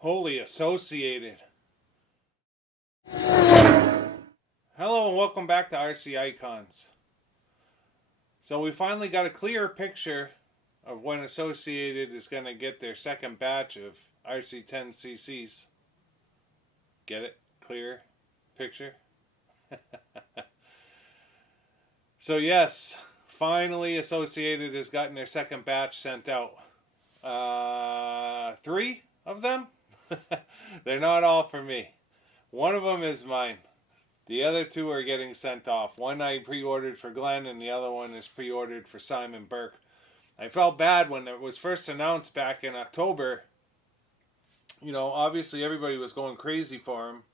Holy Associated. Hello and welcome back to RC Icons. So we finally got a clearer picture of when Associated is going to get their second batch of RC10 CCs. Get it? Clear picture? So yes, finally Associated has gotten their second batch sent out. 3 of them? They're not all for me. One of them is mine. The other 2 are getting sent off. One I pre-ordered for Glenn and the other one is pre-ordered for Simon Burke. I felt bad when it was first announced back in October. You know, obviously everybody was going crazy for him.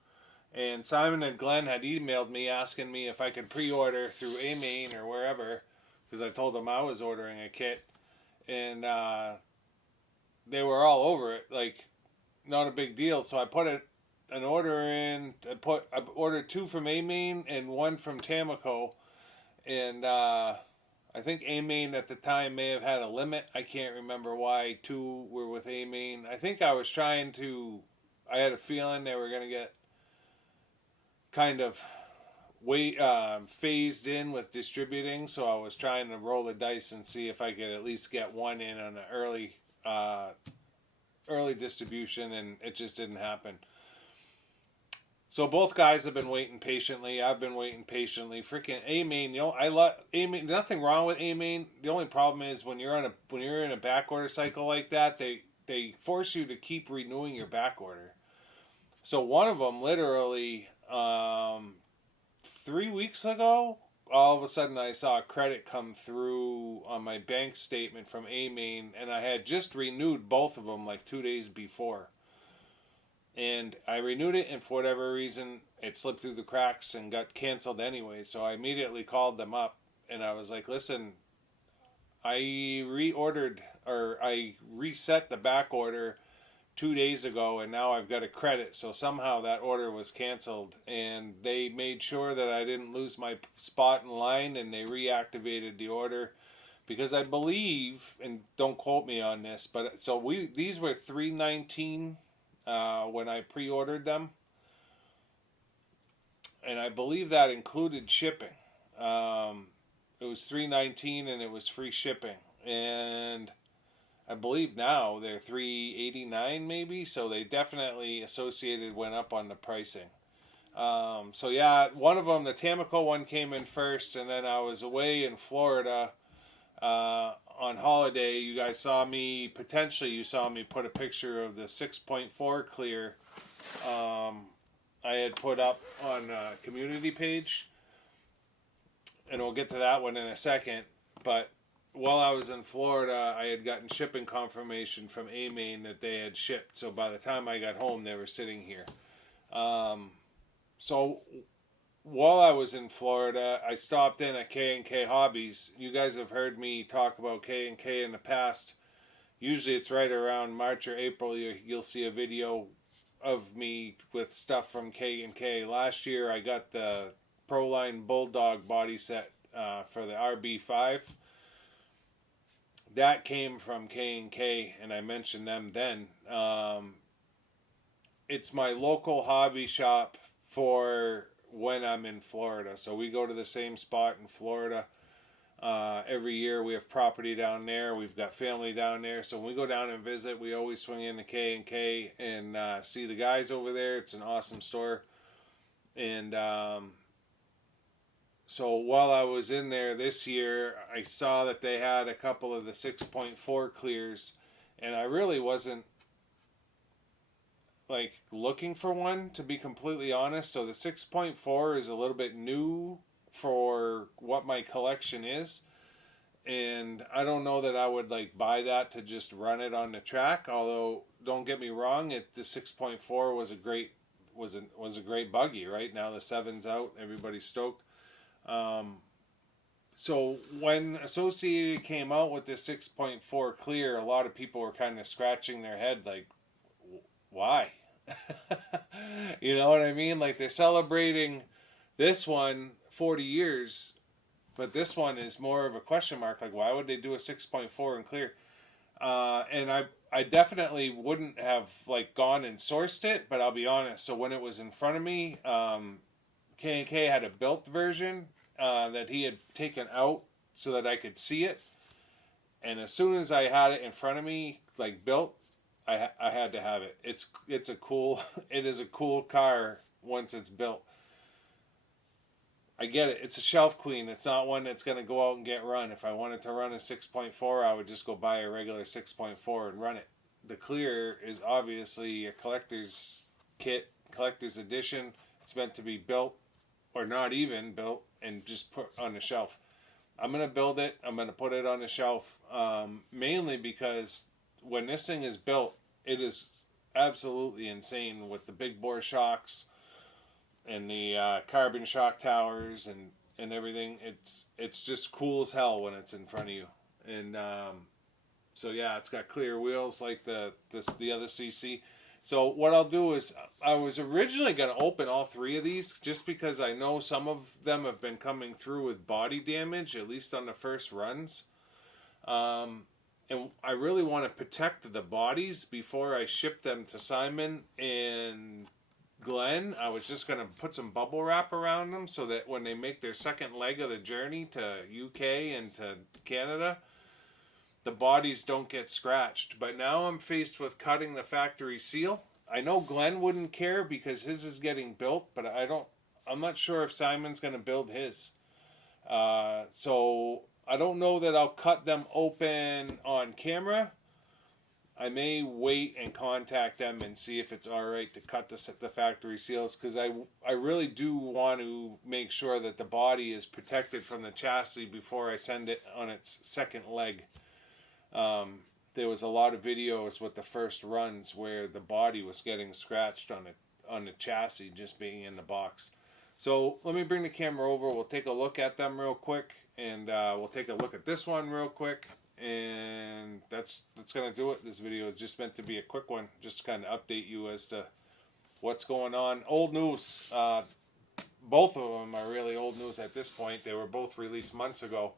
And Simon and Glenn had emailed me asking me if I could pre-order through AMain or wherever, because I told them I was ordering a kit. And they were all over it, like, not a big deal. So I put an order in. I ordered 2 from AMain and 1 from Tamco. And I think AMain at the time may have had a limit. I can't remember why 2 were with AMain. I think I had a feeling they were going to get kind of phased in with distributing, so I was trying to roll the dice and see if I could at least get 1 in on an early distribution, and it just didn't happen. So both guys have been waiting patiently. I've been waiting patiently. Freaking AMain, you know, I love AMain. Nothing wrong with AMain. The only problem is when you're in a back order cycle like that, they force you to keep renewing your back order. So one of them literally 3 weeks ago, all of a sudden I saw a credit come through on my bank statement from AMain, and I had just renewed both of them like 2 days before. And I renewed it, and for whatever reason, it slipped through the cracks and got canceled anyway. So I immediately called them up, and I was like, listen, I reset the back order 2 days ago, and now I've got a credit. So somehow that order was canceled, and they made sure that I didn't lose my spot in line, and they reactivated the order. Because I believe, and don't quote me on this, but so these were $319 when I pre-ordered them, and I believe that included shipping. It was $319 and it was free shipping, and I believe now they're $389 maybe. So they definitely Associated went up on the pricing. So yeah, one of them, the Tamco one, came in first, and then I was away in Florida on holiday. You saw me put a picture of the 6.4 clear I had put up on a community page, and we'll get to that one in a second. But while I was in Florida, I had gotten shipping confirmation from AMain that they had shipped. So by the time I got home, they were sitting here. So while I was in Florida, I stopped in at K&K Hobbies. You guys have heard me talk about K&K in the past. Usually it's right around March or April you'll see a video of me with stuff from K&K. Last year I got the Proline Bulldog body set for the RB5. That came from K&K, and I mentioned them then. It's my local hobby shop for when I'm in Florida. So we go to the same spot in Florida every year. We have property down there. We've got family down there. So when we go down and visit, we always swing into K&K and see the guys over there. It's an awesome store. And so while I was in there this year, I saw that they had a couple of the 6.4 clears, and I really wasn't like looking for one, to be completely honest. So the 6.4 is a little bit new for what my collection is, and I don't know that I would like buy that to just run it on the track. Although don't get me wrong, the 6.4 was a great buggy. Right now the 7's out, everybody's stoked. So when Associated came out with this 6.4 clear, a lot of people were kind of scratching their head like, why? You know what I mean? Like, they're celebrating this one 40 years, but this one is more of a question mark. Like, why would they do a 6.4 in clear? And I definitely wouldn't have like gone and sourced it, but I'll be honest. So when it was in front of me, K&K had a built version that he had taken out so that I could see it. And as soon as I had it in front of me, like built, I had to have it. It's a cool it is a cool car once it's built. I get it. It's a shelf queen. It's not one that's going to go out and get run. If I wanted to run a 6.4, I would just go buy a regular 6.4 and run it. The clear is obviously a collector's kit, collector's edition. It's meant to be built or not even built and just put on the shelf. I'm going to build it. I'm going to put it on the shelf, mainly because when this thing is built, it is absolutely insane with the big bore shocks and the carbon shock towers and everything. It's just cool as hell when it's in front of you. And so yeah, it's got clear wheels like the other CC. So what I'll do is, I was originally going to open all three of these just because I know some of them have been coming through with body damage, at least on the first runs. And I really want to protect the bodies before I ship them to Simon and Glenn. I was just going to put some bubble wrap around them so that when they make their second leg of the journey to UK and to Canada, the bodies don't get scratched. But now I'm faced with cutting the factory seal. I know Glenn wouldn't care because his is getting built, but I'm not sure if Simon's going to build his. So I don't know that I'll cut them open on camera. I may wait and contact them and see if it's all right to cut the factory seals, because I really do want to make sure that the body is protected from the chassis before I send it on its second leg. There was a lot of videos with the first runs where the body was getting scratched on the chassis just being in the box. So let me bring the camera over. We'll take a look at them real quick, and we'll take a look at this one real quick. And that's gonna do it. This video is just meant to be a quick one, just to kind of update you as to what's going on. Old news. Both of them are really old news at this point. They were both released months ago.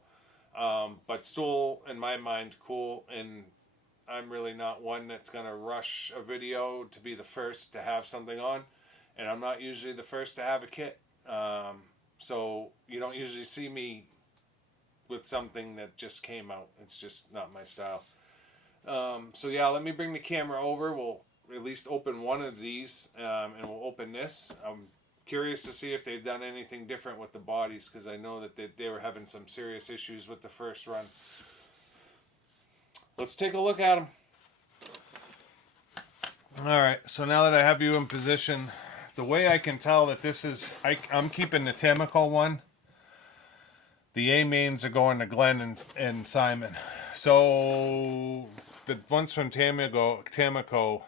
But still, in my mind, cool. And I'm really not one that's going to rush a video to be the first to have something on. And I'm not usually the first to have a kit. So you don't usually see me with something that just came out. It's just not my style. So yeah, let me bring the camera over. We'll at least open one of these, and we'll open this. I'm curious to see if they've done anything different with the bodies, because I know that they were having some serious issues with the first run. Let's take a look at them. Alright, so now that I have you in position, the way I can tell that this is, I'm keeping the Tamco one. The A-mains are going to Glenn and Simon. So the ones from Tamco,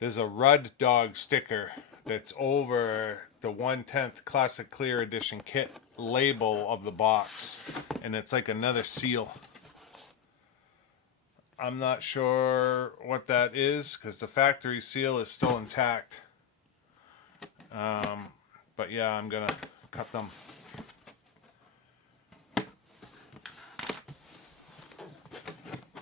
there's a Rudd Dog sticker that's over the 1/10 Classic Clear Edition kit label of the box, and it's like another seal. I'm not sure what that is because the factory seal is still intact. But yeah, I'm gonna cut them.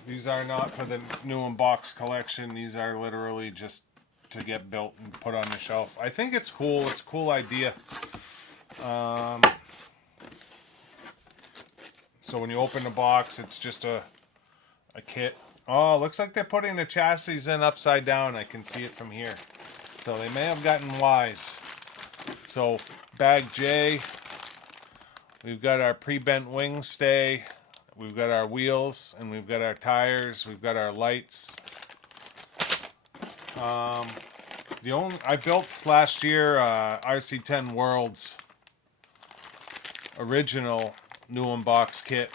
These are not for the new unbox collection. These are literally just to get built and put on the shelf. I think it's cool. It's a cool idea. So when you open the box, it's just a kit. Oh, looks like they're putting the chassis in upside down. I can see it from here. So they may have gotten wise. So bag J, we've got our pre-bent wing stay, we've got our wheels, and we've got our tires, we've got our lights. I built last year RC10 World's original new unbox kit.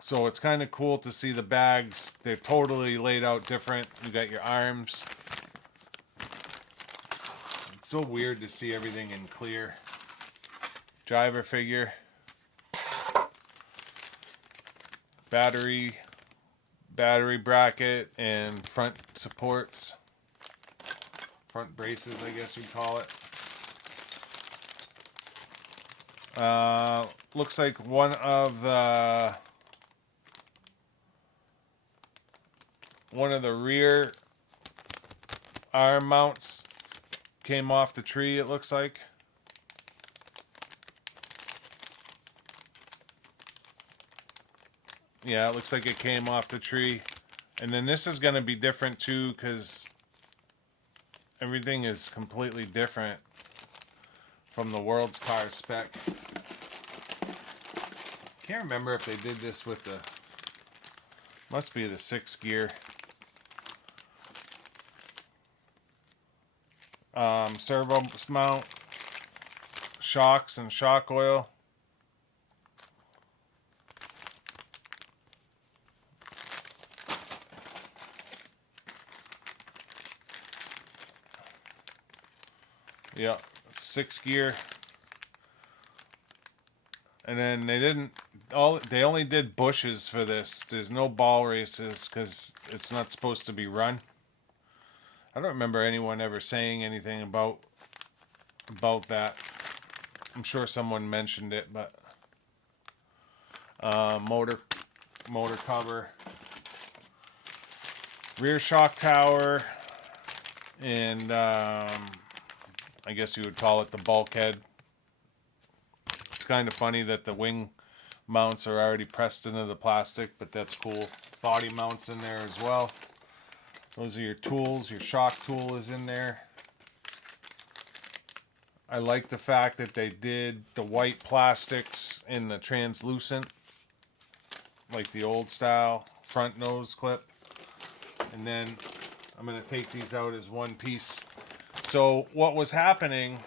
So it's kind of cool to see the bags. They're totally laid out different. You got your arms. It's so weird to see everything in clear. Driver figure. Battery bracket and front supports. Front braces, I guess you'd call it. Looks like one of the one of the rear arm mounts came off the tree, it looks like. Yeah, it looks like it came off the tree. And then this is going to be different too, because everything is completely different from the World's Car spec. Can't remember if they did this with the, must be the 6 gear. Servo mount, shocks and shock oil. Yeah, 6 gear. And then they only did bushes for this. There's no ball races because it's not supposed to be run. I don't remember anyone ever saying anything about that. I'm sure someone mentioned it, but motor cover, rear shock tower, and I guess you would call it the bulkhead. It's kind of funny that the wing mounts are already pressed into the plastic, but that's cool. Body mounts in there as well. Those are your tools. Your shock tool is in there. I like the fact that they did the white plastics in the translucent, like the old style front nose clip. And then I'm going to take these out as one piece. So what was happening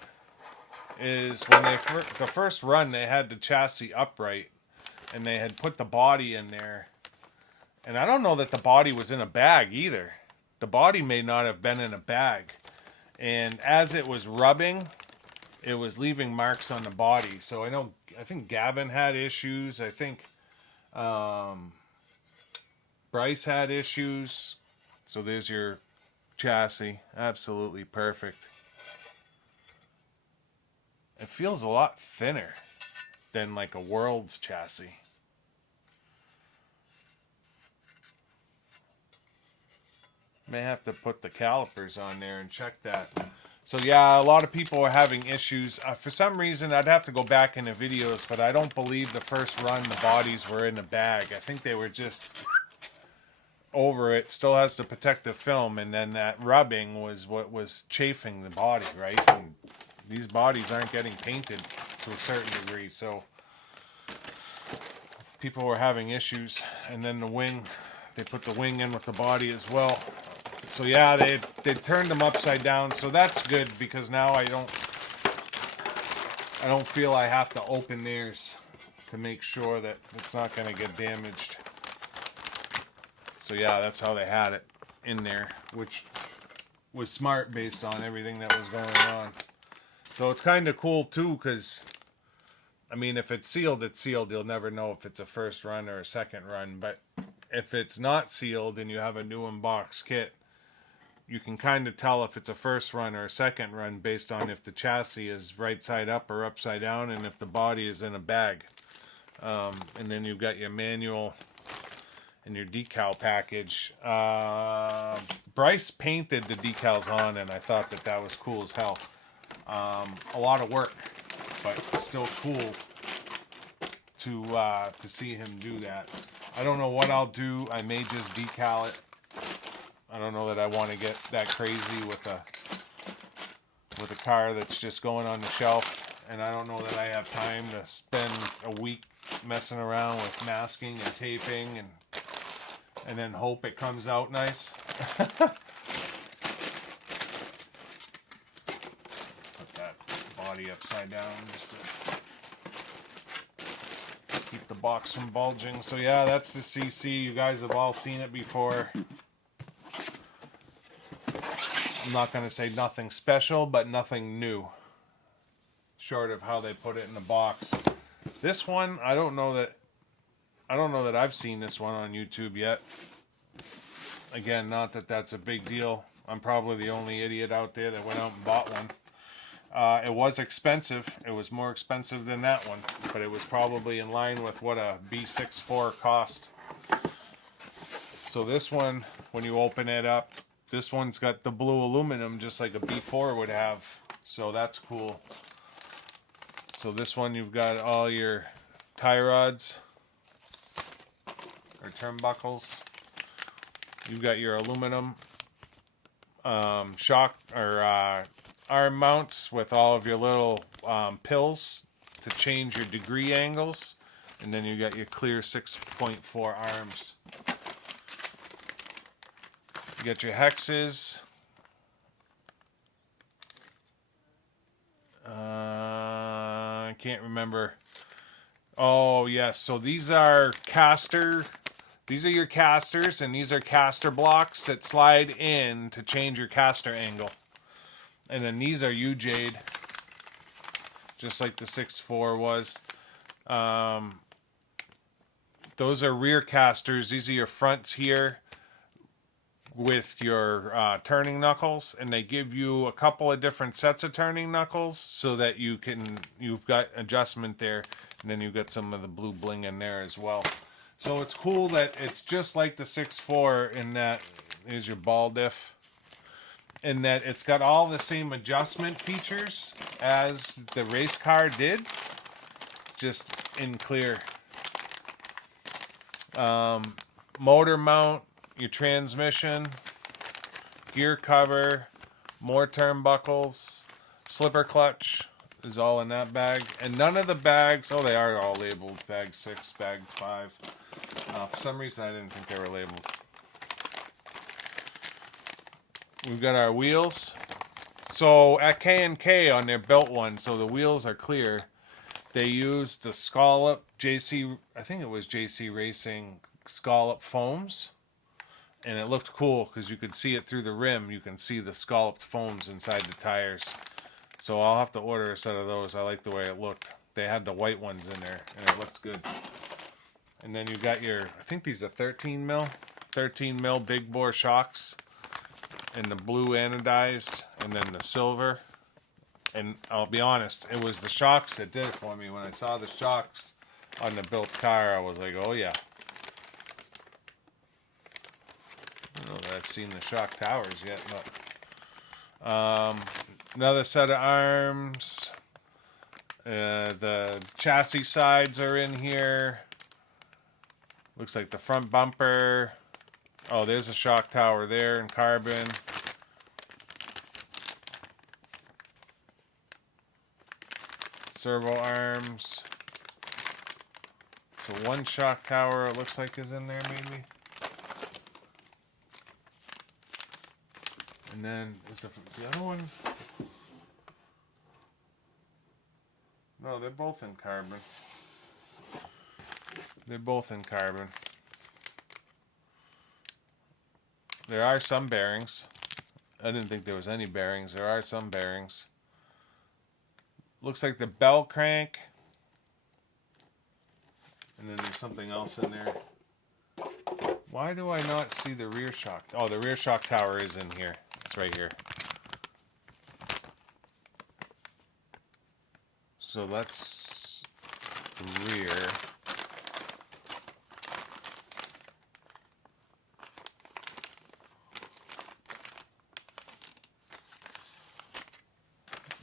is when the first run, they had the chassis upright and they had put the body in there. And I don't know that the body was in a bag either. The body may not have been in a bag. And as it was rubbing, it was leaving marks on the body. So I think Gavin had issues. I think Bryce had issues. So there's your chassis. Absolutely perfect. It feels a lot thinner than like a World's chassis. May have to put the calipers on there and check that. So yeah, a lot of people are having issues. For some reason, I'd have to go back in the videos, but I don't believe the first run the bodies were in a bag. I think they were just over it. Still has the protective film, and then that rubbing was what was chafing the body, right? And these bodies aren't getting painted to a certain degree, so people were having issues. And then the wing, they put the wing in with the body as well. So yeah, they turned them upside down, so that's good because now I don't feel I have to open theirs to make sure that it's not going to get damaged. So yeah, that's how they had it in there, which was smart based on everything that was going on. So it's kind of cool too, because I mean, if it's sealed, it's sealed. You'll never know if it's a first run or a second run. But if it's not sealed and you have a new unboxed kit, you can kind of tell if it's a first run or a second run based on if the chassis is right side up or upside down and if the body is in a bag. And then you've got your manual and your decal package. Bryce painted the decals on, and I thought that was cool as hell. A lot of work, but still cool to see him do that. I don't know what I'll do. I may just decal it. I don't know that I want to get that crazy with a car that's just going on the shelf, and I don't know that I have time to spend a week messing around with masking and taping and then hope it comes out nice. Put that body upside down just to keep the box from bulging. So yeah, that's the CC. You guys have all seen it before. I'm not going to say nothing special, but nothing new, short of how they put it in the box. This one, I don't know that I've seen this one on YouTube yet. Again, not that that's a big deal. I'm probably the only idiot out there that went out and bought one. It was expensive. It was more expensive than that one, but it was probably in line with what a B64 cost. So this one, when you open it up, this one's got the blue aluminum just like a B4 would have. So that's cool. So this one you've got all your tie rods or turnbuckles. You've got your aluminum shock or arm mounts with all of your little pills to change your degree angles. And then you got your clear 6.4 arms. You got your hexes. I can't remember. Oh, yes. So these are these are your casters, and these are caster blocks that slide in to change your caster angle. And then these are U-Jade, just like the 6.4 was. Those are rear casters. These are your fronts here with your turning knuckles, and they give you a couple of different sets of turning knuckles so that you've got adjustment there, and then you've got some of the blue bling in there as well. So it's cool that it's just like the 6.4 in that here's your ball diff, in that it's got all the same adjustment features as the race car did, just in clear. Motor mount, your transmission, gear cover, more turnbuckles, slipper clutch is all in that bag. And none of the bags, oh, they are all labeled bag 6, bag 5. For some reason I didn't think they were labeled. We've got our wheels. So at K&K on their built one, so the wheels are clear. They used the scallop I think it was JC Racing scallop foams, and it looked cool because you could see it through the rim. You can see the scalloped foams inside the tires. So I'll have to order a set of those. I like the way it looked. They had the white ones in there, and it looked good. And then you got your, I think these are 13 mil big bore shocks, and the blue anodized, and then the silver. And I'll be honest, it was the shocks that did it for me. When I saw the shocks on the built car, I was like, oh yeah. I don't know that I've seen the shock towers yet, but another set of arms. The chassis sides are in here. Looks like the front bumper. Oh, there's a shock tower there in carbon. Servo arms. So one shock tower, it looks like, is in there maybe. And then is the other one? No, they're both in carbon. They're both in carbon. There are some bearings. I didn't think there was any bearings. There are some bearings. Looks like the bell crank. And then there's something else in there. Why do I not see the rear shock? Oh, the rear shock tower is in here. It's right here. So that's the rear.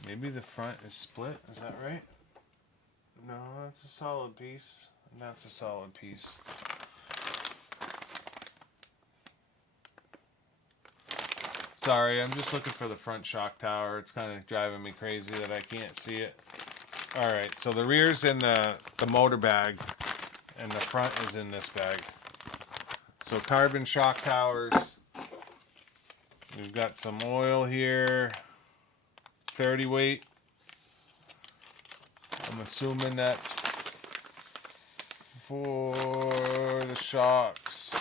Maybe the front is split. Is that right? No, that's a solid piece. And that's a solid piece. Sorry, I'm just looking for the front shock tower. It's kind of driving me crazy that I can't see it. Alright, so the rear's in the motor bag, and the front is in this bag. So carbon shock towers. We've got some oil here. 30 weight. I'm assuming that's for the shocks.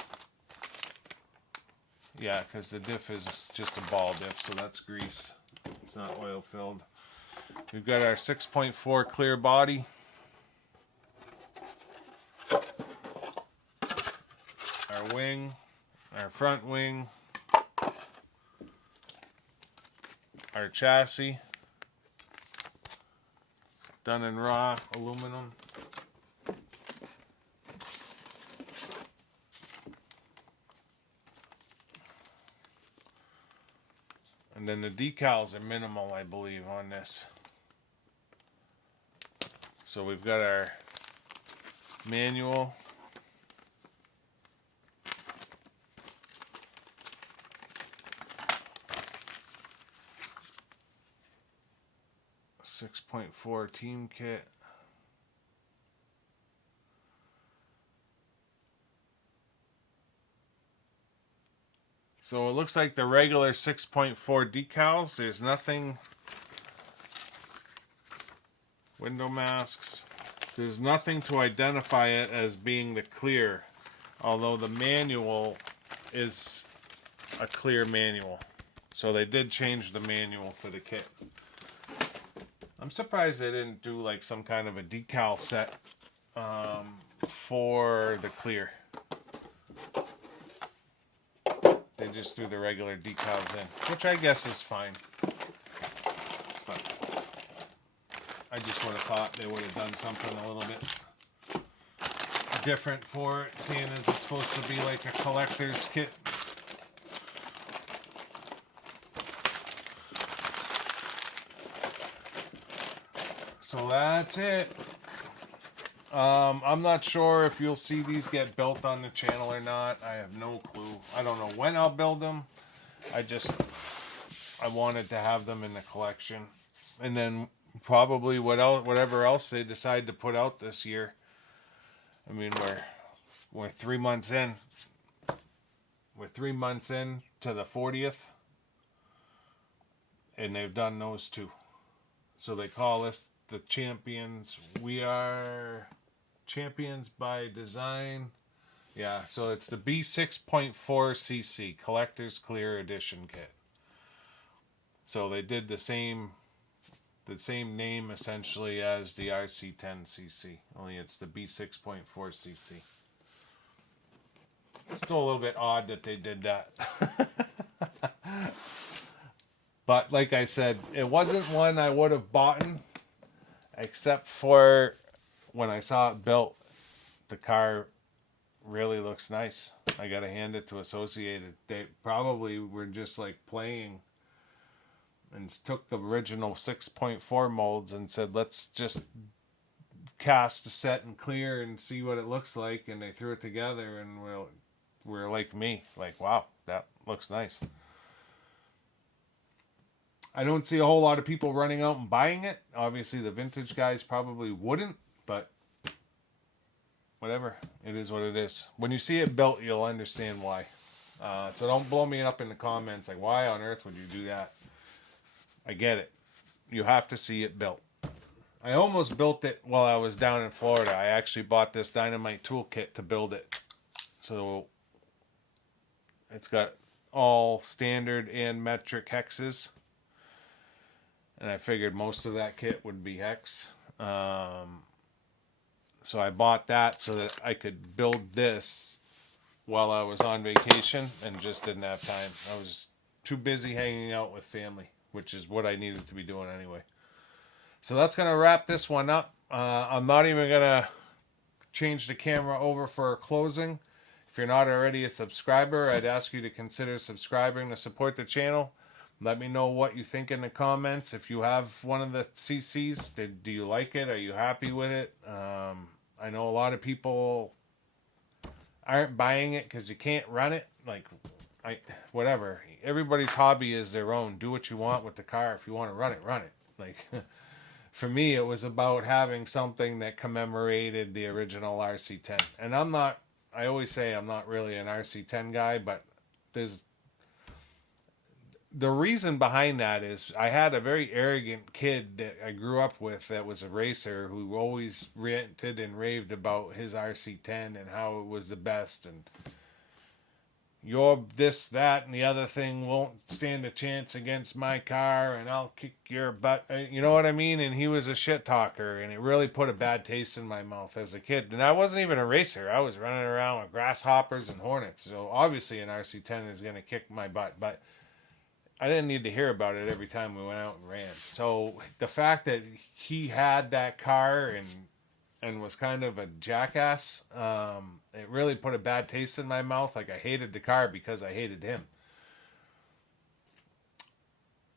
Yeah, because the diff is just a ball diff, so that's grease. It's not oil filled. We've got our 6.4 clear body. Our wing, our front wing, our chassis, done in raw aluminum. And then the decals are minimal, I believe, on this. So we've got our manual. .4 team kit. So it looks like the regular 6.4 decals. There's nothing. Window masks. There's nothing to identify it as being the clear. Although the manual is a clear manual. So they did change the manual for the kit. I'm surprised they didn't do like some kind of a decal set for the clear. They just threw the regular decals in, which I guess is fine. But I just would have thought they would have done something a little bit different for it, seeing as it's supposed to be like a collector's kit. So that's it. I'm not sure if you'll see these get built on the channel or not. I have no clue. I don't know when I'll build them. I wanted to have them in the collection. And then probably whatever else they decide to put out this year. I mean, we're 3 months in. We're 3 months in to the 40th. And they've done those two. So they call us the champions. We are champions by design. Yeah, so it's the B6.4cc Collector's Clear Edition kit. So they did the same name essentially as the RC10cc, only it's the B6.4cc. Still a little bit odd that they did that. But like I said, it wasn't one I would have bought, except for when I saw it built. The car really looks nice. I gotta hand it to Associated. They probably were just like playing and took the original 6.4 molds and said, let's just cast a set and clear and see what it looks like. And they threw it together, and we're like me, like, wow, that looks nice. I don't see a whole lot of people running out and buying it. Obviously, the vintage guys probably wouldn't, but whatever. It is what it is. When you see it built, you'll understand why. So don't blow me up in the comments like, why on earth would you do that? I get it. You have to see it built. I almost built it while I was down in Florida. I actually bought this dynamite toolkit to build it. So it's got all standard and metric hexes. And I figured most of that kit would be hex. So I bought that so that I could build this while I was on vacation and just didn't have time. I was too busy hanging out with family, which is what I needed to be doing anyway. So that's going to wrap this one up. I'm not even going to change the camera over for a closing. If you're not already a subscriber, I'd ask you to consider subscribing to support the channel. Let me know what you think in the comments. If you have one of the CCs, do you like it? Are you happy with it? I know a lot of people aren't buying it because you can't run it. Like, whatever. Everybody's hobby is their own. Do what you want with the car. If you want to run it, run it. Like, for me, it was about having something that commemorated the original RC10. And I always say I'm not really an RC10 guy, but the reason behind that is I had a very arrogant kid that I grew up with that was a racer who always ranted and raved about his RC10 and how it was the best, and your this, that, and the other thing won't stand a chance against my car, and I'll kick your butt. You know what I mean? And he was a shit talker, and it really put a bad taste in my mouth as a kid. And I wasn't even a racer. I was running around with grasshoppers and hornets. So obviously an RC10 is going to kick my butt, but I didn't need to hear about it every time we went out and ran. So the fact that he had that car and was kind of a jackass, it really put a bad taste in my mouth. Like, I hated the car because I hated him.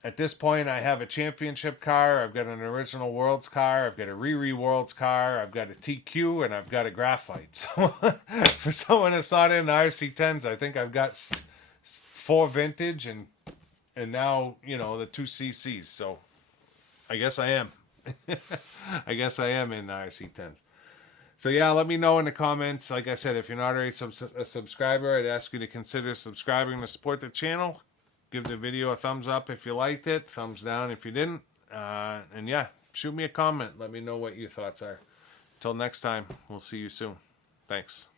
At this point, I have a championship car, I've got an original Worlds car, I've got a Riri Worlds car, I've got a TQ, and I've got a Graphite. So for someone that's not in the RC10s, I think I've got 4 vintage and now, you know, the 2 CCs. So I guess I am. I guess I am in the RC10s. So yeah, let me know in the comments. Like I said, if you're not already a subscriber, I'd ask you to consider subscribing to support the channel. Give the video a thumbs up if you liked it, thumbs down if you didn't. And yeah, shoot me a comment. Let me know what your thoughts are. Till next time, we'll see you soon. Thanks.